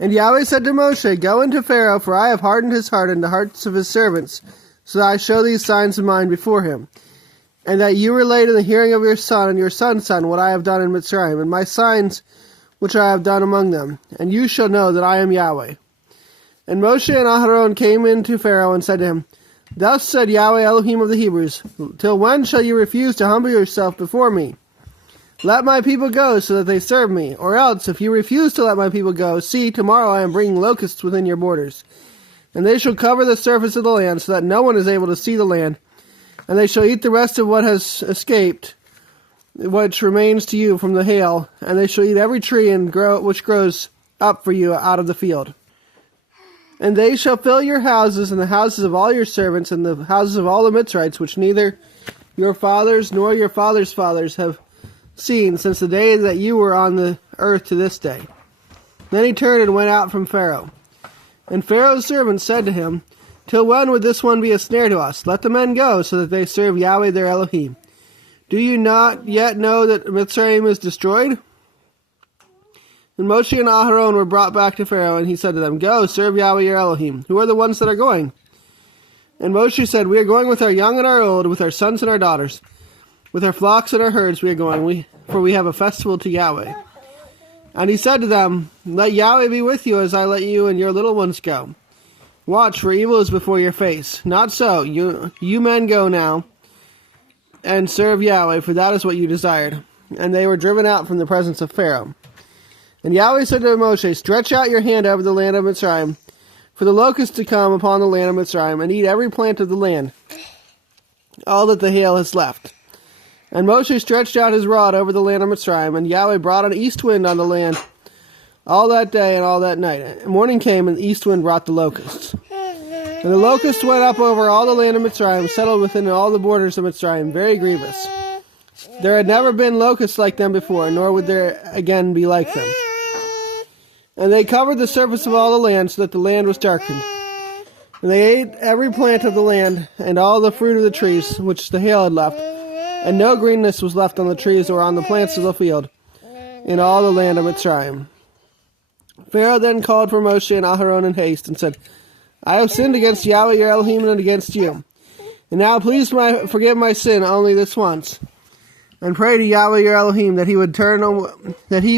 And Yahweh said to Moshe, Go into Pharaoh, for I have hardened his heart and the hearts of his servants, so that I show these signs of mine before him, and that you relate in the hearing of your son and your son's son what I have done in Mitzrayim, and my signs which I have done among them, and you shall know that I am Yahweh. And Moshe and Aharon came in to Pharaoh and said to him, Thus said Yahweh Elohim of the Hebrews, Till when shall you refuse to humble yourself before me? Let my people go, so that they serve me. Or else, if you refuse to let my people go, see, tomorrow I am bringing locusts within your borders. And they shall cover the surface of the land, so that no one is able to see the land. And they shall eat the rest of what has escaped, which remains to you from the hail. And they shall eat every tree which grows up for you out of the field. And they shall fill your houses, and the houses of all your servants, and the houses of all the Mitzrites, which neither your fathers nor your fathers' fathers have seen since the day that you were on the earth to this day. Then he turned and went out from Pharaoh. And Pharaoh's servants said to him, Till when would this one be a snare to us? Let the men go, so that they serve Yahweh their Elohim. Do you not yet know that Mitzrayim is destroyed? And Moshe and Aharon were brought back to Pharaoh, and he said to them, Go, serve Yahweh your Elohim. Who are the ones that are going? And Moshe said, We are going with our young and our old, with our sons and our daughters. With our flocks and our herds we are going, for we have a festival to Yahweh. And he said to them, Let Yahweh be with you as I let you and your little ones go. Watch, for evil is before your face. Not so. You men go now and serve Yahweh, for that is what you desired. And they were driven out from the presence of Pharaoh. And Yahweh said to Moshe, Stretch out your hand over the land of Mitzrayim, for the locusts to come upon the land of Mitzrayim, and eat every plant of the land, all that the hail has left. And Moshe stretched out his rod over the land of Mitzrayim, and Yahweh brought an east wind on the land all that day and all that night. And morning came, and the east wind brought the locusts. And the locusts went up over all the land of Mitzrayim, settled within all the borders of Mitzrayim, very grievous. There had never been locusts like them before, nor would there again be like them. And they covered the surface of all the land, so that the land was darkened. And they ate every plant of the land, and all the fruit of the trees, which the hail had left. And no greenness was left on the trees or on the plants of the field, in all the land of Mitzrayim. Pharaoh then called for Moshe and Aharon in haste, and said, I have sinned against Yahweh your Elohim and against you. And now please forgive my sin only this once. And pray to Yahweh your Elohim that he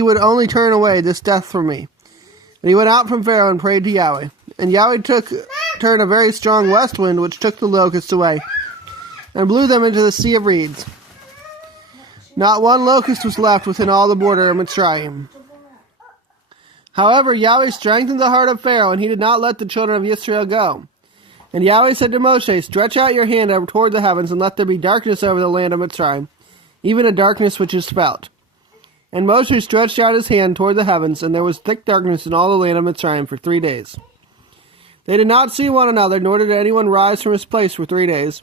would only turn away this death from me. And he went out from Pharaoh and prayed to Yahweh. And Yahweh turned a very strong west wind, which took the locusts away, and blew them into the sea of reeds. Not one locust was left within all the border of Mitzrayim. However, Yahweh strengthened the heart of Pharaoh, and he did not let the children of Israel go. And Yahweh said to Moshe, Stretch out your hand over toward the heavens, and let there be darkness over the land of Mitzrayim, even a darkness which is felt. And Moshe stretched out his hand toward the heavens, and there was thick darkness in all the land of Mitzrayim for 3 days. They did not see one another, nor did anyone rise from his place for 3 days,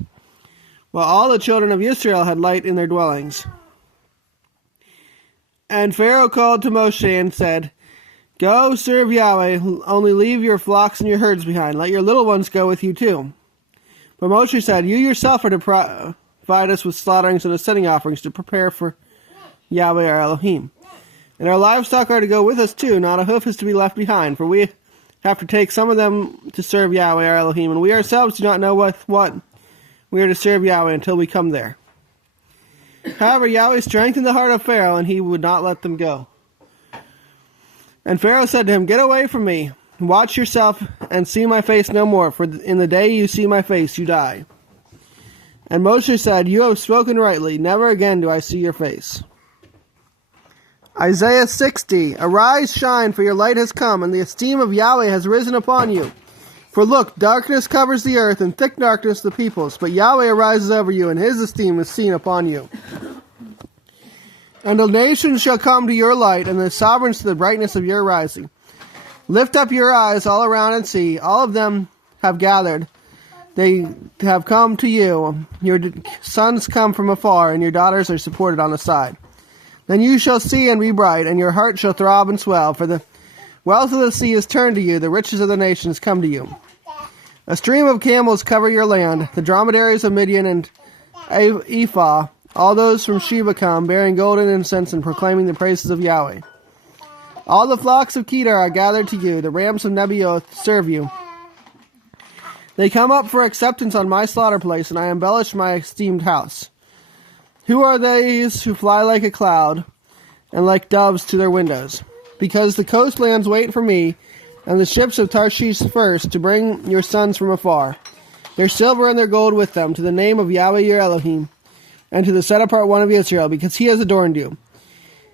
while all the children of Israel had light in their dwellings. And Pharaoh called to Moshe and said, Go, serve Yahweh, only leave your flocks and your herds behind. Let your little ones go with you too. But Moshe said, You yourself are to provide us with slaughterings and ascending offerings to prepare for Yahweh our Elohim. And our livestock are to go with us too, not a hoof is to be left behind, for we have to take some of them to serve Yahweh our Elohim, and we ourselves do not know what we are to serve Yahweh until we come there. However, Yahweh strengthened the heart of Pharaoh, and he would not let them go. And Pharaoh said to him, Get away from me, watch yourself, and see my face no more, for in the day you see my face, you die. And Moshe said, You have spoken rightly, never again do I see your face. Isaiah 60, Arise, shine, for your light has come, and the esteem of Yahweh has risen upon you. For look, darkness covers the earth, and thick darkness the peoples, but Yahweh arises over you, and his esteem is seen upon you. And the nations shall come to your light, and the sovereigns to the brightness of your rising. Lift up your eyes all around and see, all of them have gathered. They have come to you. Your sons come from afar, and your daughters are supported on the side. Then you shall see and be bright, and your heart shall throb and swell, for the wealth of the sea is turned to you, the riches of the nations come to you. A stream of camels cover your land, the dromedaries of Midian and Ephah, all those from Sheba come, bearing golden incense and proclaiming the praises of Yahweh. All the flocks of Kedar are gathered to you. The rams of Nebaioth serve you. They come up for acceptance on my slaughter place, and I embellish my esteemed house. Who are these who fly like a cloud and like doves to their windows? Because the coastlands wait for me, and the ships of Tarshish first, to bring your sons from afar, their silver and their gold with them, to the name of Yahweh your Elohim, and to the set-apart one of Israel, because he has adorned you.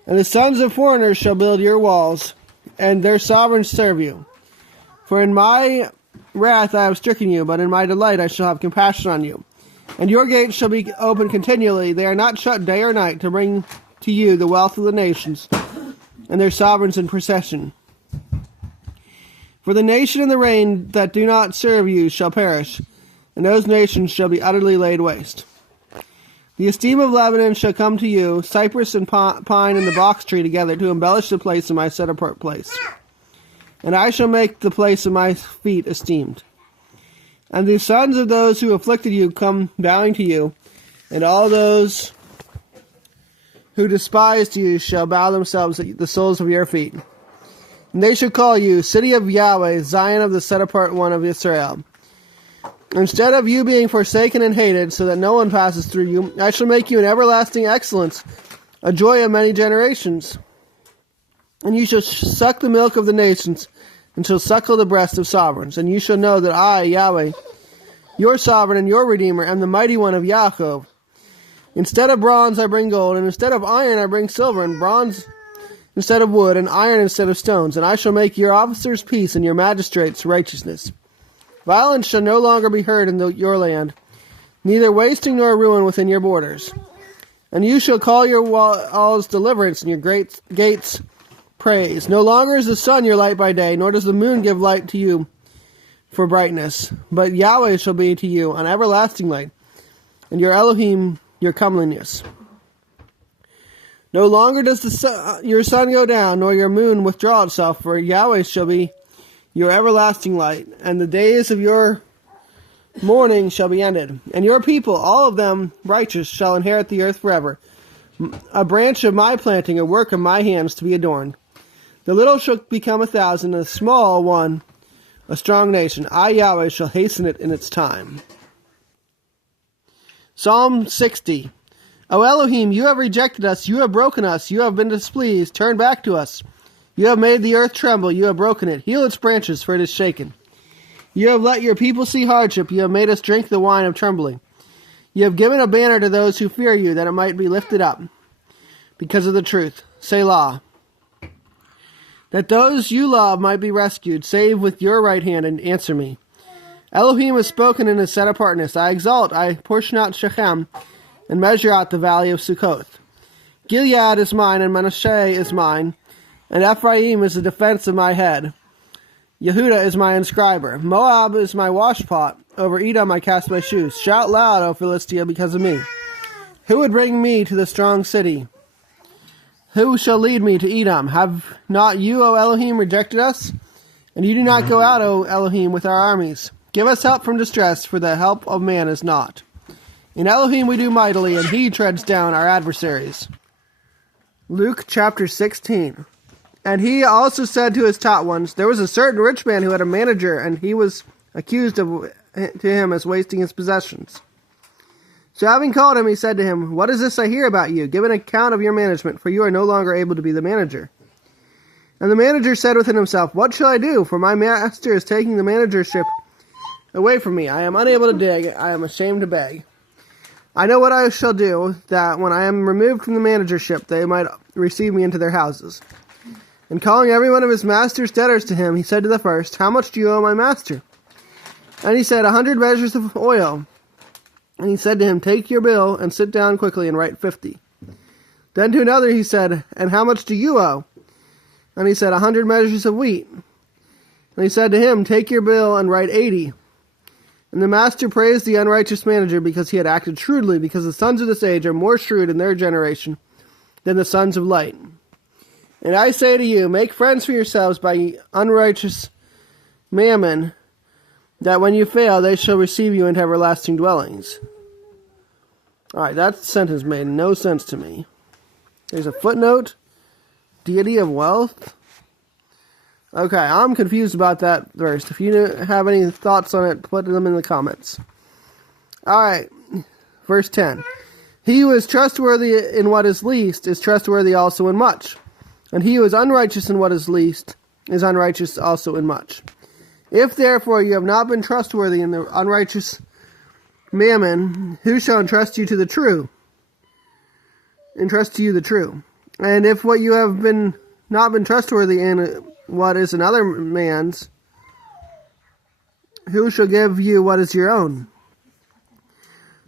And the sons of foreigners shall build your walls, and their sovereigns serve you. For in my wrath I have stricken you, but in my delight I shall have compassion on you. And your gates shall be open continually. They are not shut day or night, to bring to you the wealth of the nations, and their sovereigns in procession. For the nation and the reign that do not serve you shall perish, and those nations shall be utterly laid waste. The esteem of Lebanon shall come to you, cypress and pine and the box tree together, to embellish the place of my set-apart place. And I shall make the place of my feet esteemed. And the sons of those who afflicted you come bowing to you, and all those who despised you shall bow themselves at the soles of your feet. And they shall call you, City of Yahweh, Zion of the set-apart one of Israel. Instead of you being forsaken and hated, so that no one passes through you, I shall make you an everlasting excellence, a joy of many generations. And you shall suck the milk of the nations, and shall suckle the breast of sovereigns. And you shall know that I, Yahweh, your sovereign and your redeemer, am the mighty one of Yaakov. Instead of bronze I bring gold, and instead of iron I bring silver, and bronze instead of wood, and iron instead of stones. And I shall make your officers peace, and your magistrates righteousness. Violence shall no longer be heard in your land, neither wasting nor ruin within your borders. And you shall call your walls deliverance, and your gates praise. No longer is the sun your light by day, nor does the moon give light to you for brightness. But Yahweh shall be to you an everlasting light, and your Elohim your comeliness. No longer does your sun go down, nor your moon withdraw itself, for Yahweh shall be your everlasting light, and the days of your mourning shall be ended. And your people, all of them righteous, shall inherit the earth forever. A branch of my planting, a work of my hands to be adorned. The little shall become 1,000, and the small one a strong nation. I, Yahweh, shall hasten it in its time. Psalm 60. O Elohim, you have rejected us, you have broken us, you have been displeased, turn back to us. You have made the earth tremble, you have broken it. Heal its branches, for it is shaken. You have let your people see hardship, you have made us drink the wine of trembling. You have given a banner to those who fear you, that it might be lifted up, because of the truth. Selah. That those you love might be rescued, save with your right hand and answer me. Elohim has spoken in his set-apartness. I exalt, I portion out Shechem, and measure out the valley of Sukkoth. Gilead is mine, and Manasseh is mine, and Ephraim is the defense of my head. Yehuda is my inscriber. Moab is my washpot. Over Edom I cast my shoes. Shout loud, O Philistia, because of me. Who would bring me to the strong city? Who shall lead me to Edom? Have not you, O Elohim, rejected us? And you do not go out, O Elohim, with our armies. Give us help from distress, for the help of man is not. In Elohim we do mightily, and he treads down our adversaries. Luke chapter 16. And he also said to his taught ones, there was a certain rich man who had a manager, and he was accused to him as wasting his possessions. So having called him, he said to him, what is this I hear about you? Give an account of your management, for you are no longer able to be the manager. And the manager said within himself, what shall I do? For my master is taking the managership away from me. I am unable to dig, I am ashamed to beg. I know what I shall do, that when I am removed from the managership, they might receive me into their houses. And calling every one of his master's debtors to him, he said to the first, how much do you owe my master? And he said, 100 measures of oil. And he said to him, take your bill, and sit down quickly, and write 50. Then to another he said, and how much do you owe? And he said, 100 measures of wheat. And he said to him, take your bill, and write 80. And the master praised the unrighteous manager, because he had acted shrewdly, because the sons of this age are more shrewd in their generation than the sons of light. And I say to you, make friends for yourselves by unrighteous mammon, that when you fail, they shall receive you into everlasting dwellings. Alright, that sentence made no sense to me. There's a footnote. Deity of wealth. Okay, I'm confused about that verse. If you have any thoughts on it, put them in the comments. Alright, verse 10. He who is trustworthy in what is least is trustworthy also in much. And he who is unrighteous in what is least is unrighteous also in much. If therefore you have not been trustworthy in the unrighteous mammon, who shall entrust you to the true? Entrust to you the true. And if what you have not been trustworthy in what is another man's, who shall give you what is your own?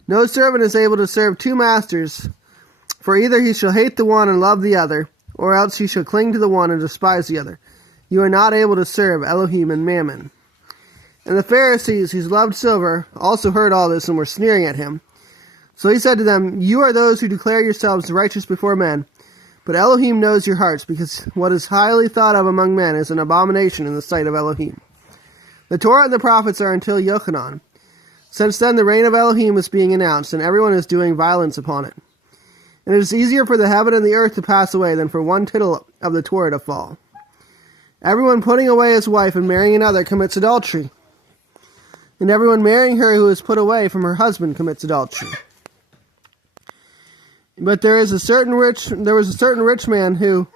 No servant is able to serve two masters, for either he shall hate the one and love the other, or else he shall cling to the one and despise the other. You are not able to serve Elohim and Mammon. And the Pharisees, who loved silver, also heard all this and were sneering at him. So he said to them, You are those who declare yourselves righteous before men, but Elohim knows your hearts, because what is highly thought of among men is an abomination in the sight of Elohim. The Torah and the prophets are until Yochanan. Since then the reign of Elohim is being announced, and everyone is doing violence upon it. And it is easier for the heaven and the earth to pass away than for one tittle of the Torah to fall. Everyone putting away his wife and marrying another commits adultery. And everyone marrying her who is put away from her husband commits adultery. But there was a certain rich man who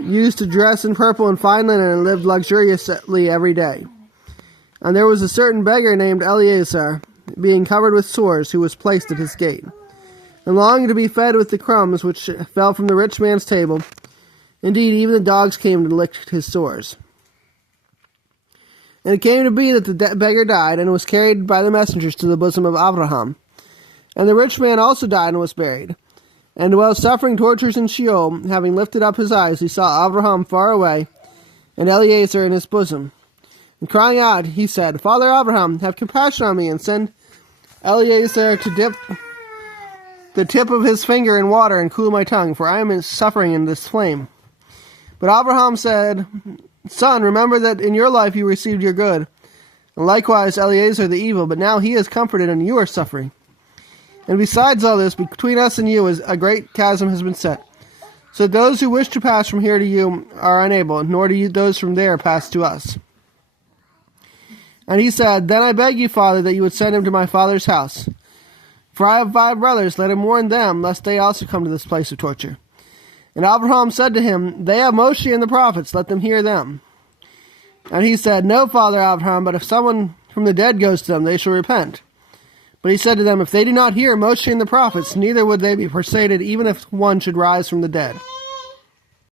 used to dress in purple and fine linen and lived luxuriously every day. And there was a certain beggar named Eleazar, being covered with sores, who was placed at his gate, and longing to be fed with the crumbs which fell from the rich man's table. Indeed, even the dogs came to lick his sores. And it came to be that the beggar died, and was carried by the messengers to the bosom of Abraham. And the rich man also died and was buried. And while suffering tortures in Sheol, having lifted up his eyes, he saw Abraham far away, and Eleazar in his bosom. And crying out, he said, Father Abraham, have compassion on me, and send Eleazar to dip the tip of his finger in water and cool my tongue, for I am suffering in this flame. But Abraham said, Son, remember that in your life you received your good, and likewise Eleazar the evil, but now he is comforted and you are suffering. And besides all this, between us and you a great chasm has been set, so that those who wish to pass from here to you are unable, nor do those from there pass to us. And he said, Then I beg you, Father, that you would send him to my father's house. For I have 5 brothers, let him warn them, lest they also come to this place of torture. And Abraham said to him, They have Moshe and the prophets, let them hear them. And he said, No, Father Abraham, but if someone from the dead goes to them, they shall repent. But he said to them, If they do not hear Moshe and the prophets, neither would they be persuaded, even if one should rise from the dead.